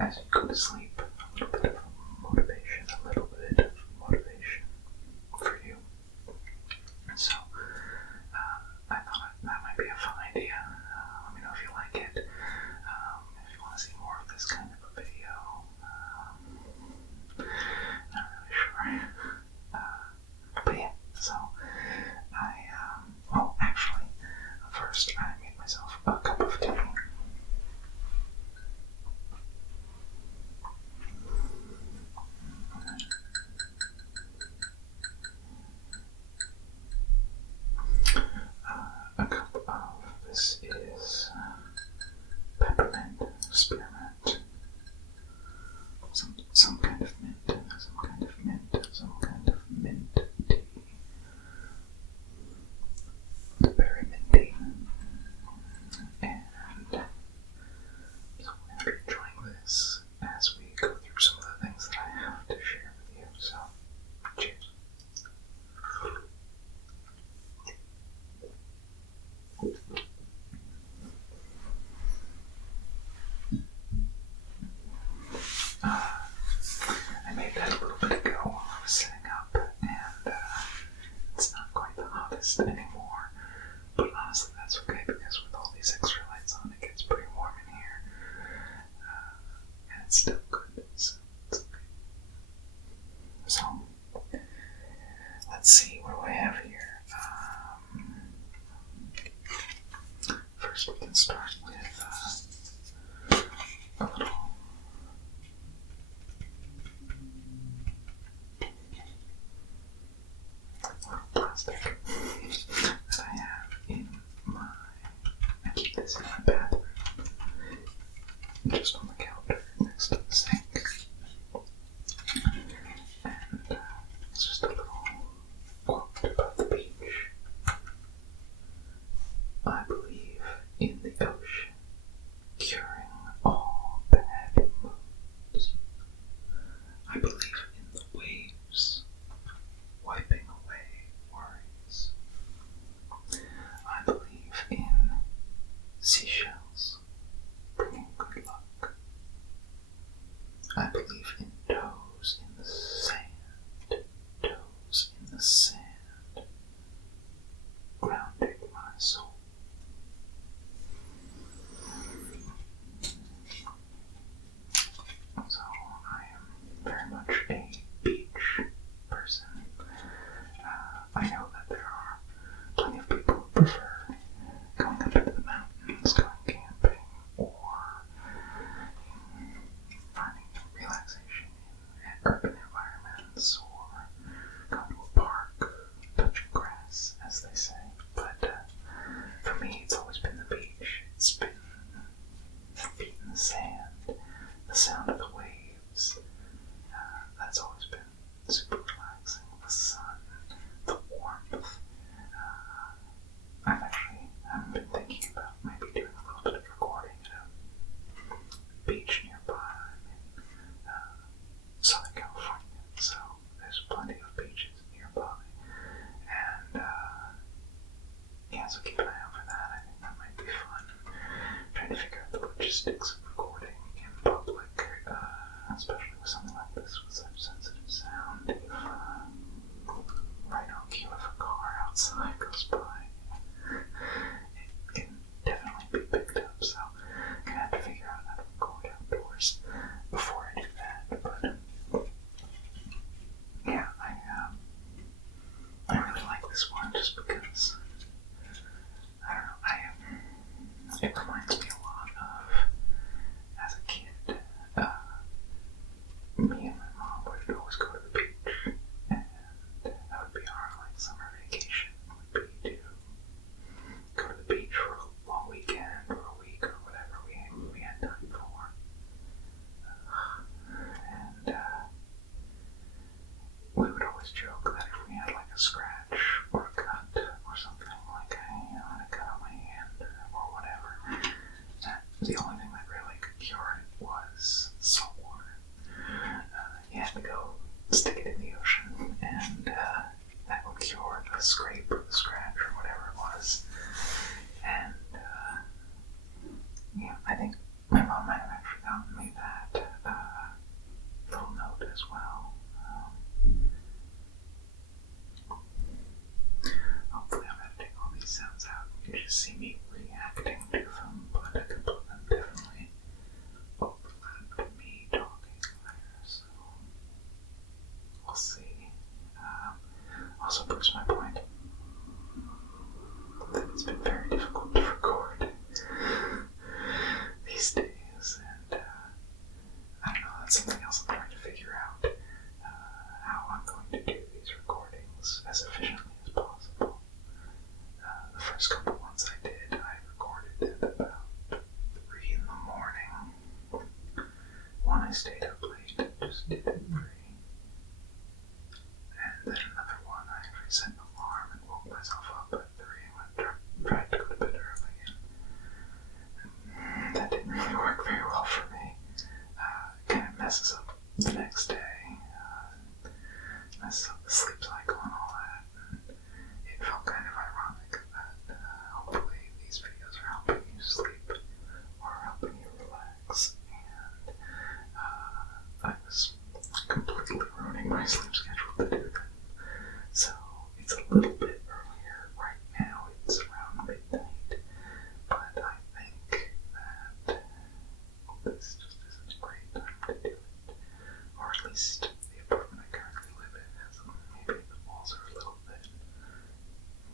as you go to sleep, a little bit of motivation for you. So, I thought that might be a fun idea. Let me know if you like it. If you want to see more of this kind of a video, not really sure. But yeah, so actually, first I made myself a cup of tea. A cup of this is peppermint, spearmint, some kind of mint tea. It's very minty. And so we're going to be enjoying this as we go through some of the things that I have to share with you. So, cheers. I made that a little bit ago while I was setting up, and it's not quite the hottest anymore, but honestly that's okay because with all these extra lights on it gets pretty warm in here, and it's still good, so it's okay. So, let's see what do I have here. First we can start with a little plastic that I have in I keep this in my bathroom, just on the counter next to the sink, and it's just a little quote about the beach. I believe in the ocean, curing all bad moods. I believe in the waves, wiping away worries. I believe in seashells, bringing good luck. I believe in toes in the sand, grounding my soul. So I am very much a beach person. I know that there are plenty of people who prefer going up into the mountains, going camping, or finding relaxation in urban environments, or going to a park, touching grass, as they say. But for me, it's always been the beach. It's been feet in the sand, the sound of the waves. That's always been super relaxing. The sun, the warmth. I've been thinking about maybe doing a little bit of recording at a beach nearby in Southern California. just did it free. And then another one, I actually set an alarm and woke myself up at 3 and tried to go to bed early. And that didn't really work very well for me. It kind of messes up the next day. Messes up the sleep cycle and all that. And it felt kind of ironic that hopefully these videos are helping you sleep or helping you relax. And I was completely ruining my sleep schedule to do that. So it's a little bit earlier right now. It's around midnight. But I think that this just isn't a great time to do it. Or at least the apartment I currently live in has maybe the walls are a little thin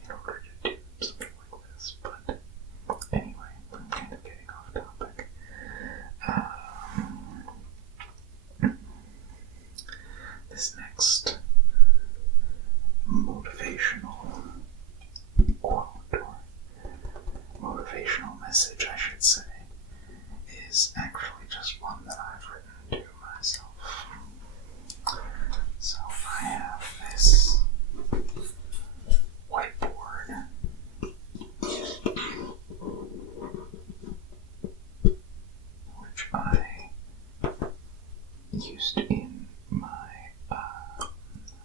in order to do something like this. But anyway, I'm kind of getting off topic. This next motivational quote, or motivational message, I should say, is actually just one that I've written to myself. So I have this whiteboard which I used in my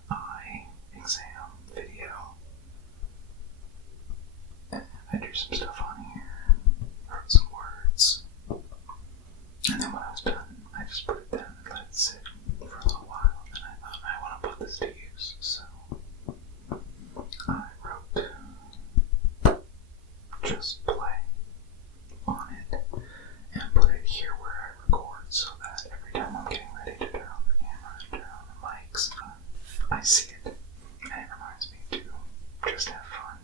eye exam video. And I drew some stuff on here, wrote some words, and then when I was done, I just put it down and let it sit for a little while, and I thought, I want to put this to use, so I wrote just play on it and put it here where I record, so that every time I'm getting ready to turn on the camera and turn on the mics, I see it, and it reminds me to just have fun.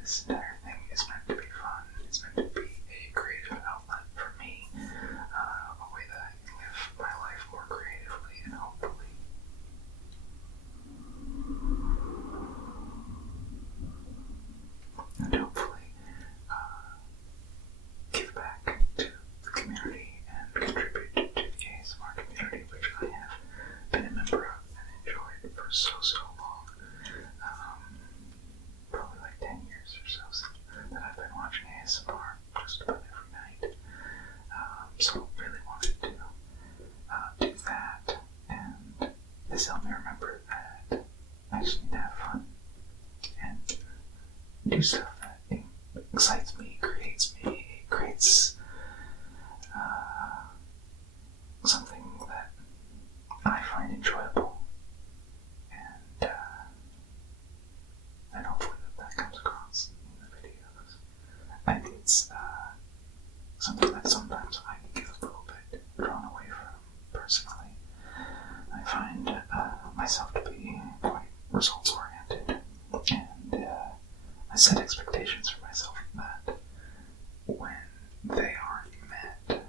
This entire thing is meant to be fun. It's meant to be a creative outlet for me, a way that I can live my life more creatively and hopefully give back to the community and contribute to the ASMR community, which I have been a member of and enjoyed for so long. Probably like 10 years or so that I've been watching ASMR just about every night. So really wanted to do that, and this helped me remember that I just need to have fun and do stuff that excites me, creates something that I find enjoyable, and hopefully that comes across in the videos. I think it's something that sometimes I can get a little bit drawn away from personally. I find myself to be quite results oriented, and I set expectations for myself that when they aren't met,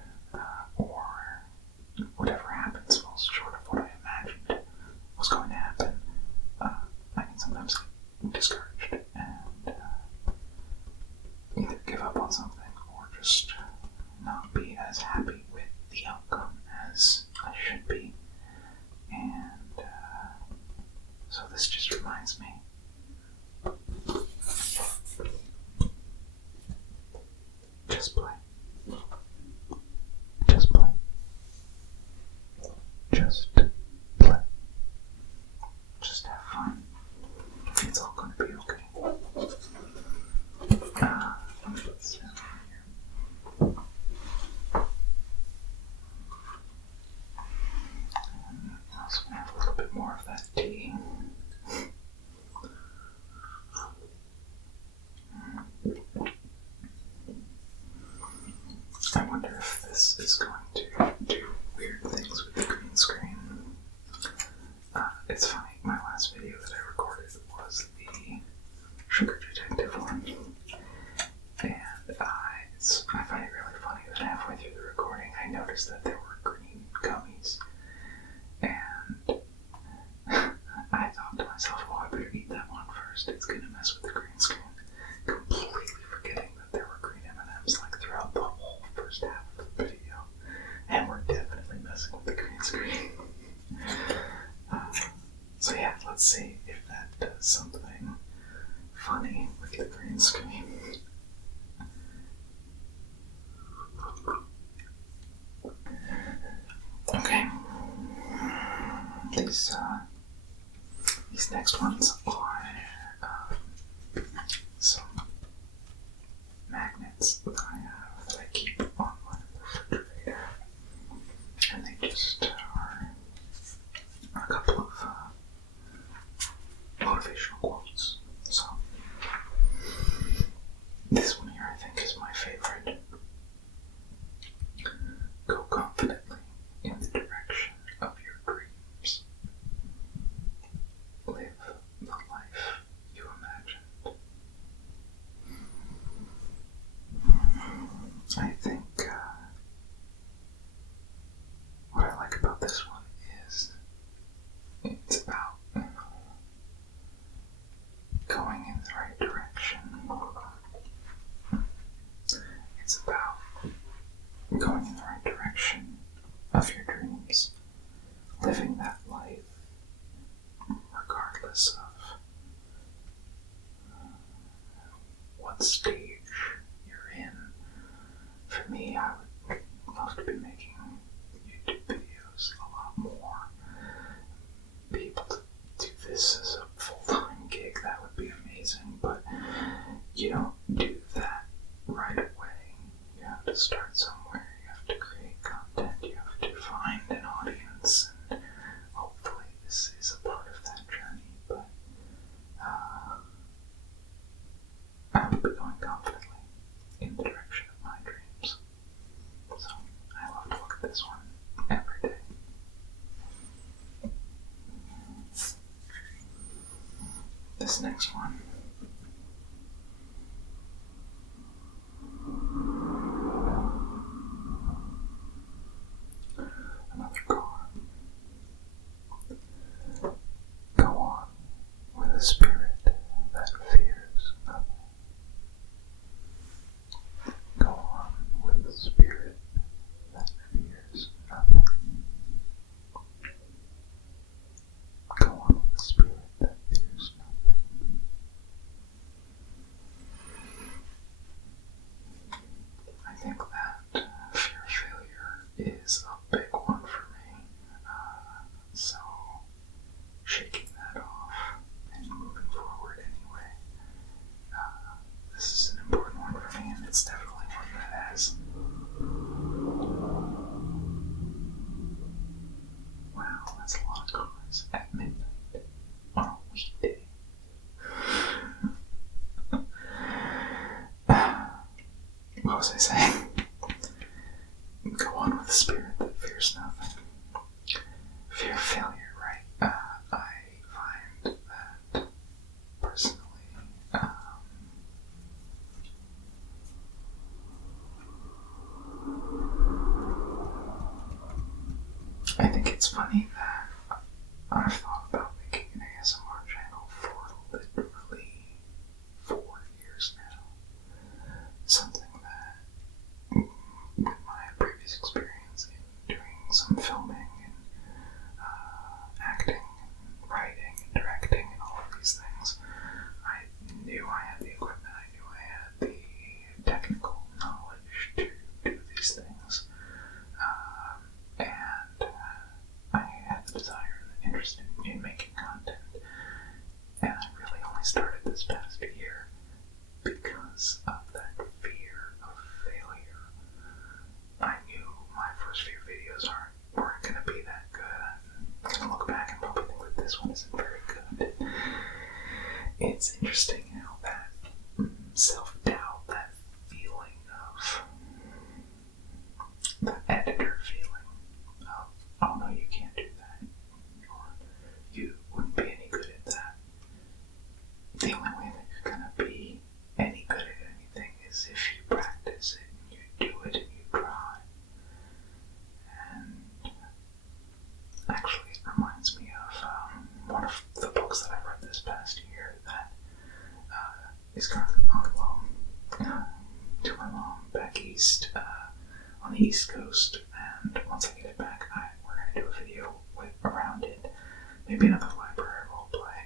or whatever happens falls short of what I imagined was going to happen, I can sometimes get discouraged and either give up on something or just not be as happy with the outcome as I should be. And so this just reminds me. Just play. Just play. Just play. Just have fun. It's all going to be okay. Let me put this down here. And I'm also going to have a little bit more of that tea. I wonder if this is going to do weird things with the green screen. It's funny, my last video that I recorded was the sugar detective one, and I find it really funny that halfway through the recording I noticed that there were green gummies, and let's see if that does something funny with the green screen. Okay. These next ones are some magnets that I have that I keep on my refrigerator. And they just are a couple of motivational quotes. So, this one here I think is my favorite. Go confidently in the direction of your dreams. Live the life you imagined. I think what I like about this one is it's about going in the right direction. It's about going in the right direction of your dreams, living that life regardless of what stage you're in. For me, I would love to be making YouTube videos a lot more. Be able to do this as a full-time gig, that would be amazing, but you don't do that right away. You have to start somewhere, you have to create content, you have to find an audience, and hopefully this is a part of that journey, but I would be going confidently in the direction of my dreams. So I love to look at this one every day. This next one. Another car. Go on with a spirit that fears nothing. Go on with a spirit that fears nothing. Go on with a spirit that fears nothing. I think that fear of failure is a big one for me. So shaking that off and moving forward anyway. This is an important one for me, and it's definitely one that has. Wow, that's a lot of cars at midnight on a weekday. What was I saying? Go on with the spirit that fears nothing. Fear of failure, right? I find that personally, I think it's funny that I've thought about making an ASMR channel for literally 4 years now. Something that, with my previous experience in doing some filming and acting and writing and directing and all of these things, I knew I had the equipment, I knew I had the technical knowledge to do these things. And I had the desire and the interest in making content. And I really only started this past year because of that fear of failure. I knew my first few videos weren't going to be that good. I'm going to look back and probably think that this one isn't very good. It's interesting how that self-doubt, that feeling of, that editor feeling of, oh no, you can't do that, or you wouldn't be any good at that. The only way that you're going to be any good at anything is if you practice it, and you do it, and you try. And actually, it reminds me of one of the books that I read this past year that is currently on loan to my mom back east, on the East Coast, and once I get it back, we're going to do a video around it, maybe another library roleplay,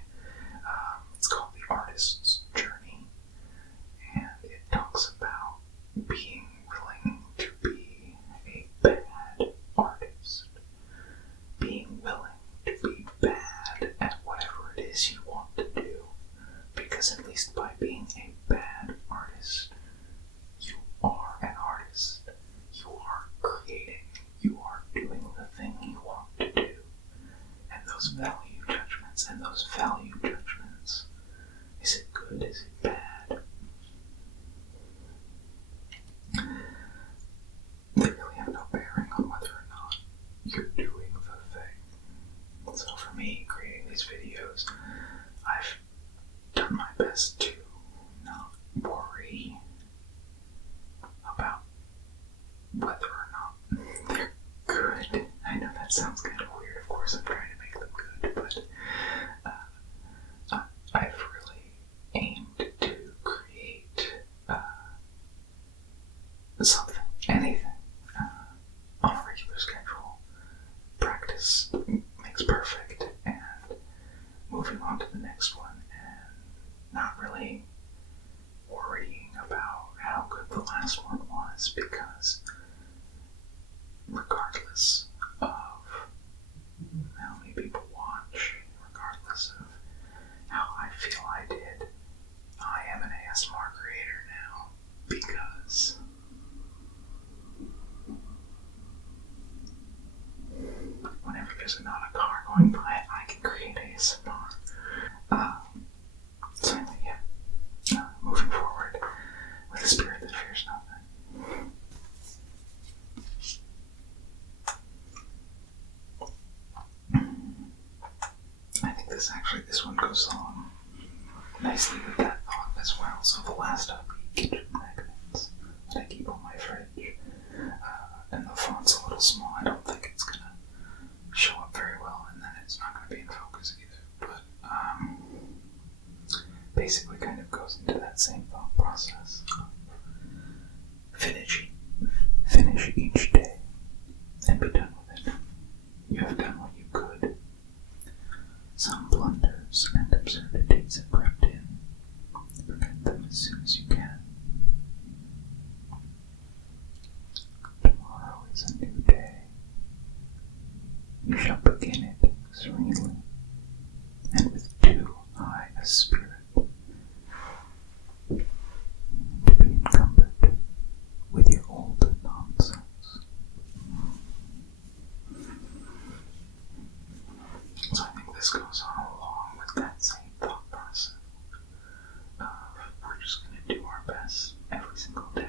those value judgments, and those value judgments, is it good, is it bad? They really have no bearing on whether or not you're doing the thing. So for me, creating these videos, I've done my best to not worry about whether or not they're good. I know that sounds kind of weird. Of course, I'm trying to make them good, but I've really aimed to create something, anything, on a regular schedule. Practice makes perfect, and moving on to the next one, and not really worrying about how good the last one was, because regardless of how many people watch, regardless of how I feel I did, I am an ASMR creator now, because whenever there's not a car going by, I can create ASMR. So anyway, yeah, moving forward with a spirit that fears nothing. I think this one goes along nicely with that thought as well. So the last of the kitchen magnets that I keep on my fridge, and the font's a little small. I don't think it's gonna show up very well, and then it's not gonna be in focus either. But basically, kind of goes into that same thought process. Finish each day and be done with it. You have done what you could. Some blunders and absurdities have crept in. Forget them as soon as you can. Tomorrow is a new day. You shall begin it serenely and with too high a spirit to be encumbered with your old nonsense. So I think this goes on along with that same thought process of we're just going to do our best every single day.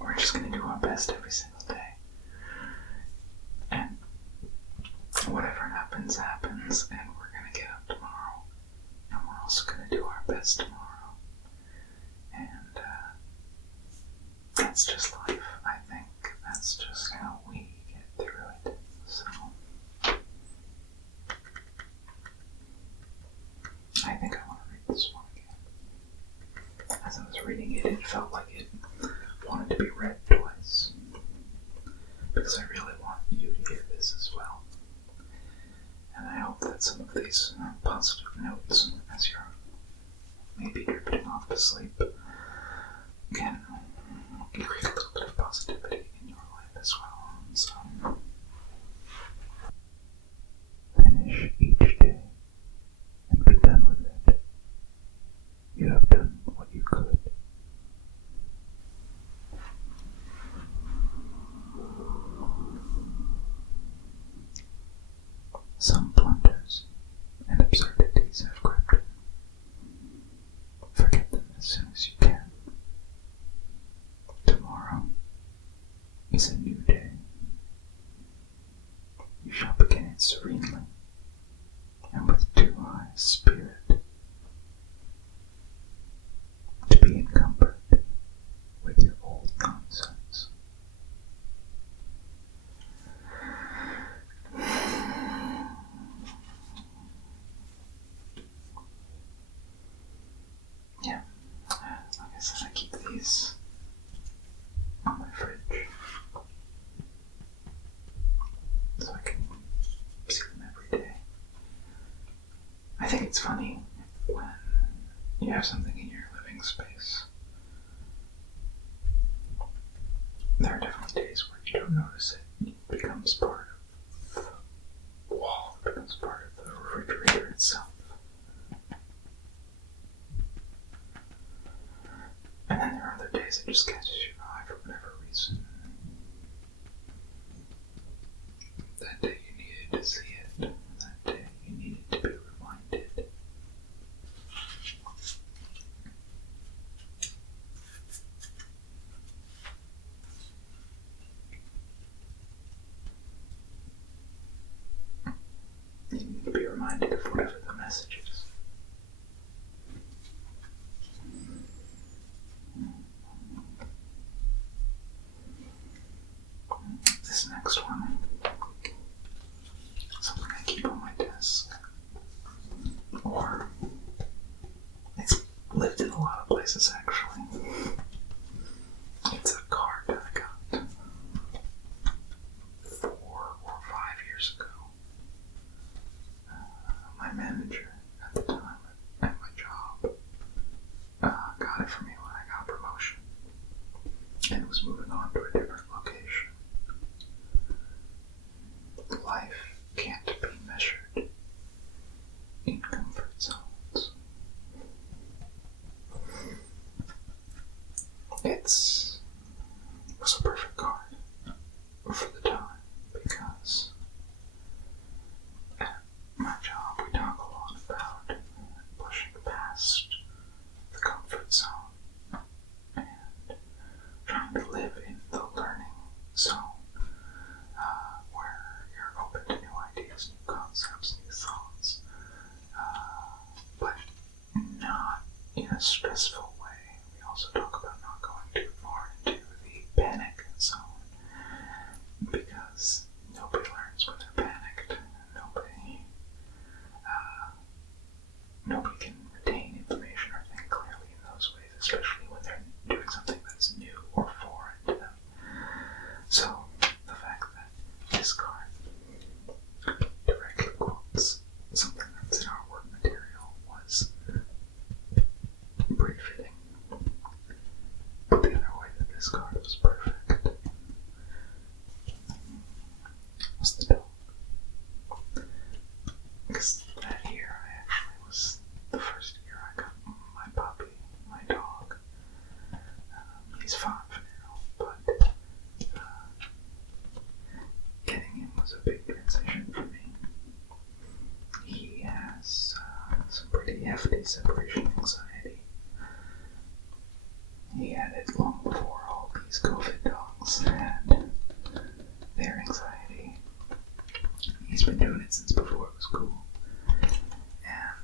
We're just going to do our best every single day. And whatever happens, happens, and we're going to get up tomorrow. And we're also going to do our best tomorrow. And that's just life, I think. That's just how we get through it. So I think I want to read this one again. As I was reading it, it felt like it wanted to be read twice, because I really want you to hear this as well. And I hope that some of these positive notes, as you're maybe drifting off to sleep, can create a little bit of positivity in your life as well. So, finish each day and be done with it. You have done what you could. Some blunders and absurdities have crept in. Forget them as soon as you can. Tomorrow is a new day. You shall begin it serenely and with too high a spirit to be encumbered with your old nonsense. Yeah, like I said, I keep these on my fridge so I can see them every day. I think it's funny when you have something in your living space. There are definitely days where you don't notice it. It becomes part of the wall, it becomes part of the refrigerator itself. And then there are other days it just catches your eye for whatever reason. of whatever the message is. This next one, something I keep on my desk, or it's lived in a lot of places actually. It's a card that I got 4 or 5 years ago. My manager at the time at my job got it for me when I got a promotion and was moving on to a different location. Life can't be measured in comfort zones. It was a perfect card for the time because at my job we talk a lot about pushing past the comfort zone and trying to live in the learning zone where you're open to new ideas, new concepts, new thoughts, but not in a stressful way. We also talk about not going too far into the panic zone because nobody learns when they're panicked. Nobody can retain information or think clearly in those ways, especially when they're doing something that's new or foreign to them. So the fact that this card directly quotes something that's in our work material was pretty fitting. But the other way that this card was perfect was the dog. Because that year I actually was the first year I got my puppy, my dog. He's 5 now, but getting him was a big transition for me. He has some pretty hefty separation anxiety. He had it long before all these COVID dogs had their anxiety. He's been doing it since before it was cool.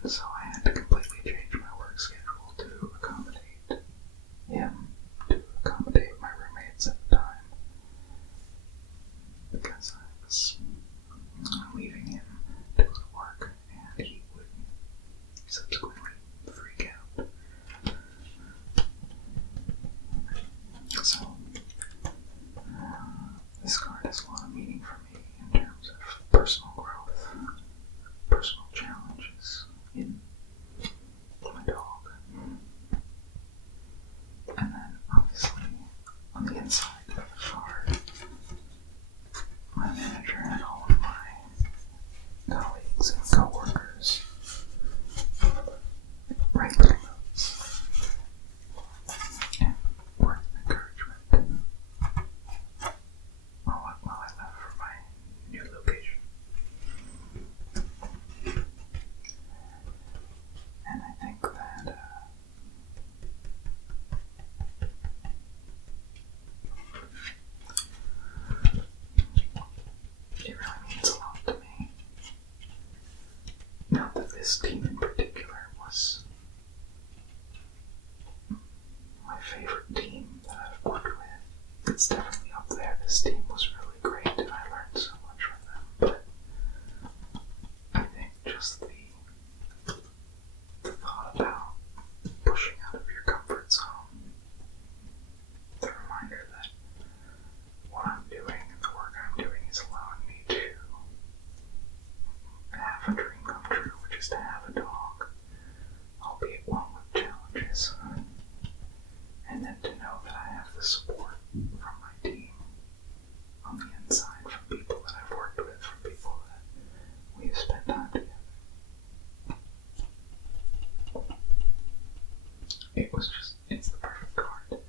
And so I had to completely change my work schedule to accommodate him, to accommodate my roommates at the time. Because I was leaving him to go to work, and he would subsequently freak out. So, this card has a lot of meaning for me in terms of personal growth, personal challenges in my dog. And then, obviously, on the inside of the card, my manager and all of my colleagues and co-workers write their notes and words of encouragement while I left for my new location. And I think that it really means a lot to me. Not that this team in particular was my favorite team that I've worked with. It's definitely up there. This team was really great and I learned so much from them. But I think just the thought about pushing out of your comfort zone, the reminder that what I'm doing and the work I'm doing is allowing me to have a dream come true, which is to have a dog, albeit one with challenges. And then to know that I have the support from my team on the inside, from people that I've worked with, from people that we've spent time together. It's the perfect card,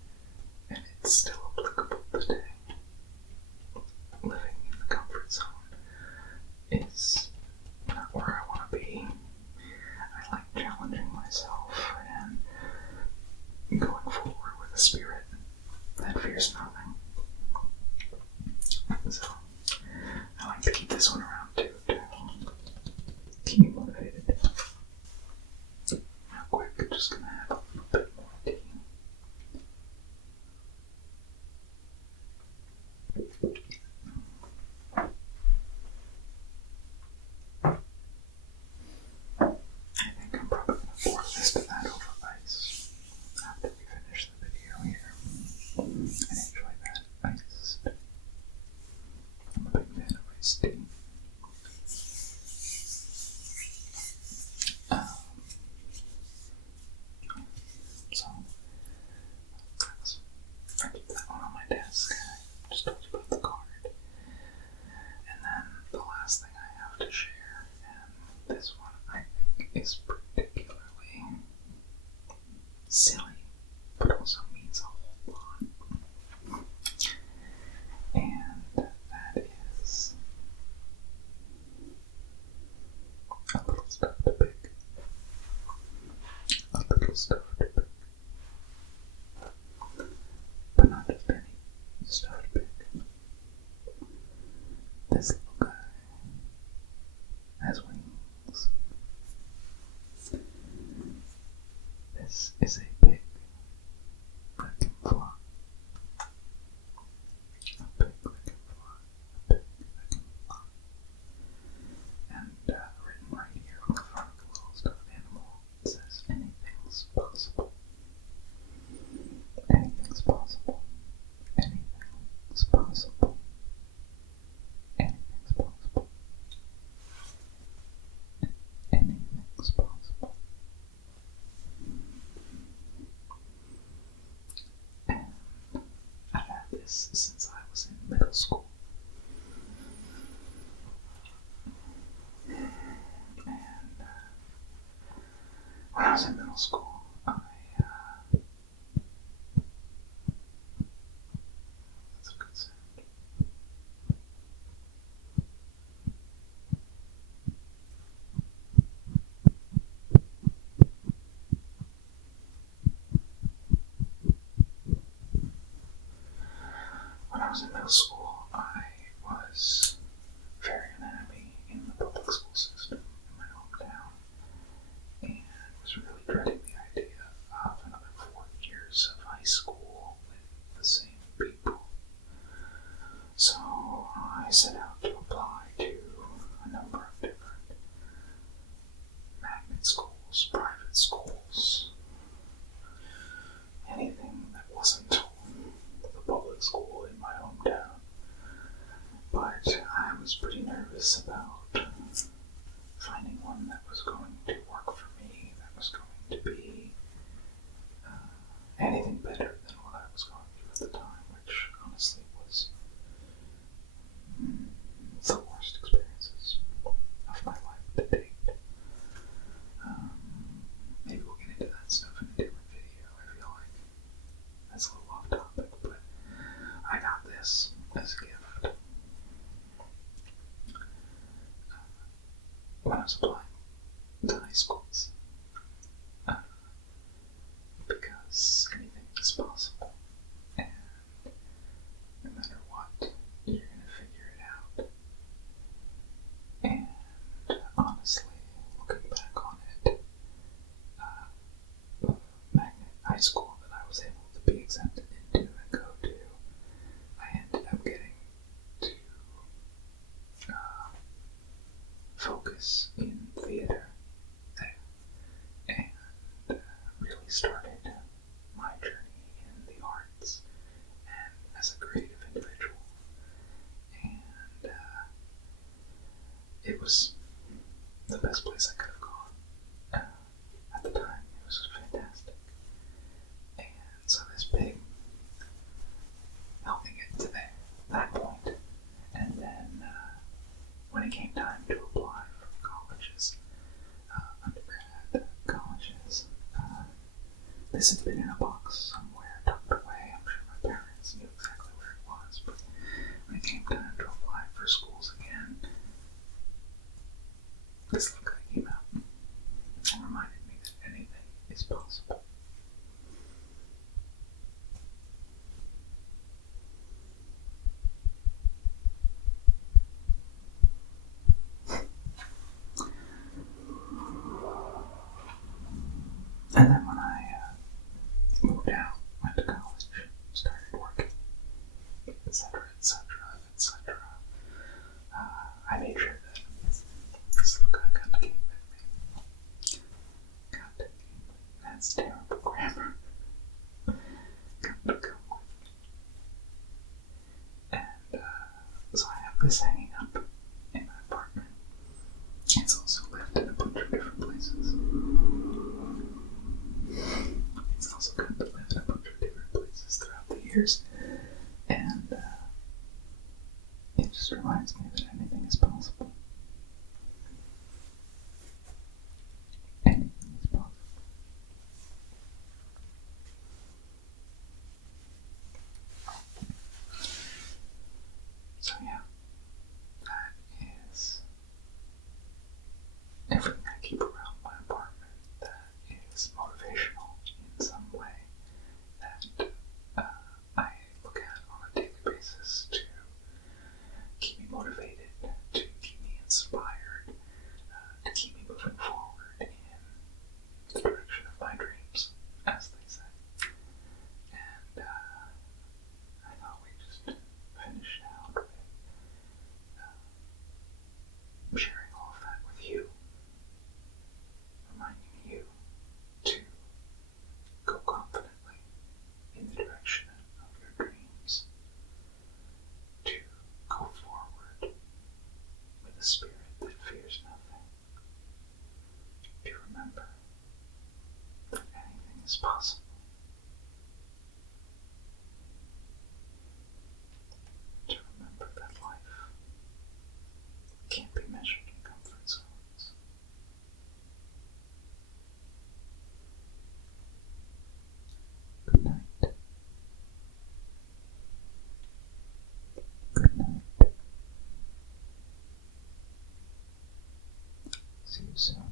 and it's still applicable today. Living in the comfort zone is not where I want to be. I like challenging myself and going forward with a spirit that fears nothing. So, I like to keep this one around too, to keep me motivated. this since I was in middle school. And when I was in middle school, that's a good sound. When I was in middle school, I was very unhappy in the public school system in my hometown, and was really dreading the idea of another 4 years of high school with the same people. So I set out to apply to a number of different magnet schools, private schools, anything that wasn't the public school in my hometown. But I was pretty nervous about finding one that was going to work for me, that was going to be anything better than what I was going through at the time, which honestly was the worst experiences of my life to date. Maybe we'll get into that stuff in a different video. I feel like that's a little off topic, but I got this as a gift when I was applying to high schools, because anything is possible, and no matter what, you're gonna figure it out. And honestly, looking back on it, the magnet high school that I was able to be accepted into and go to, I ended up getting to focus in theater there, and really started my journey in the arts and as a creative individual. And it was the best place I could have gone. At the time, it was fantastic. And so this pig helped me get to that point. And then when it came time to apply for colleges, undergrad colleges, this had been in a box somewhere tucked away. I'm sure my parents knew exactly where it was, but when it came time to apply for schools again, this little guy came out and reminded me that anything is possible. And then when I moved out, went to college, started working, etc., etc., etc., I made sure that this little guy got to game with me. Got to game with me. That's terrible grammar. Got to come with me. And so I have this hanging up in my apartment. It's also lived in a bunch of different places. It's also good to live in a bunch of different places throughout the years. And it just reminds me that anything is possible. Anything is possible. So yeah, that is everything I keep around my apartment that is motivational in some way, that I look at on a daily basis to keep me motivated you. So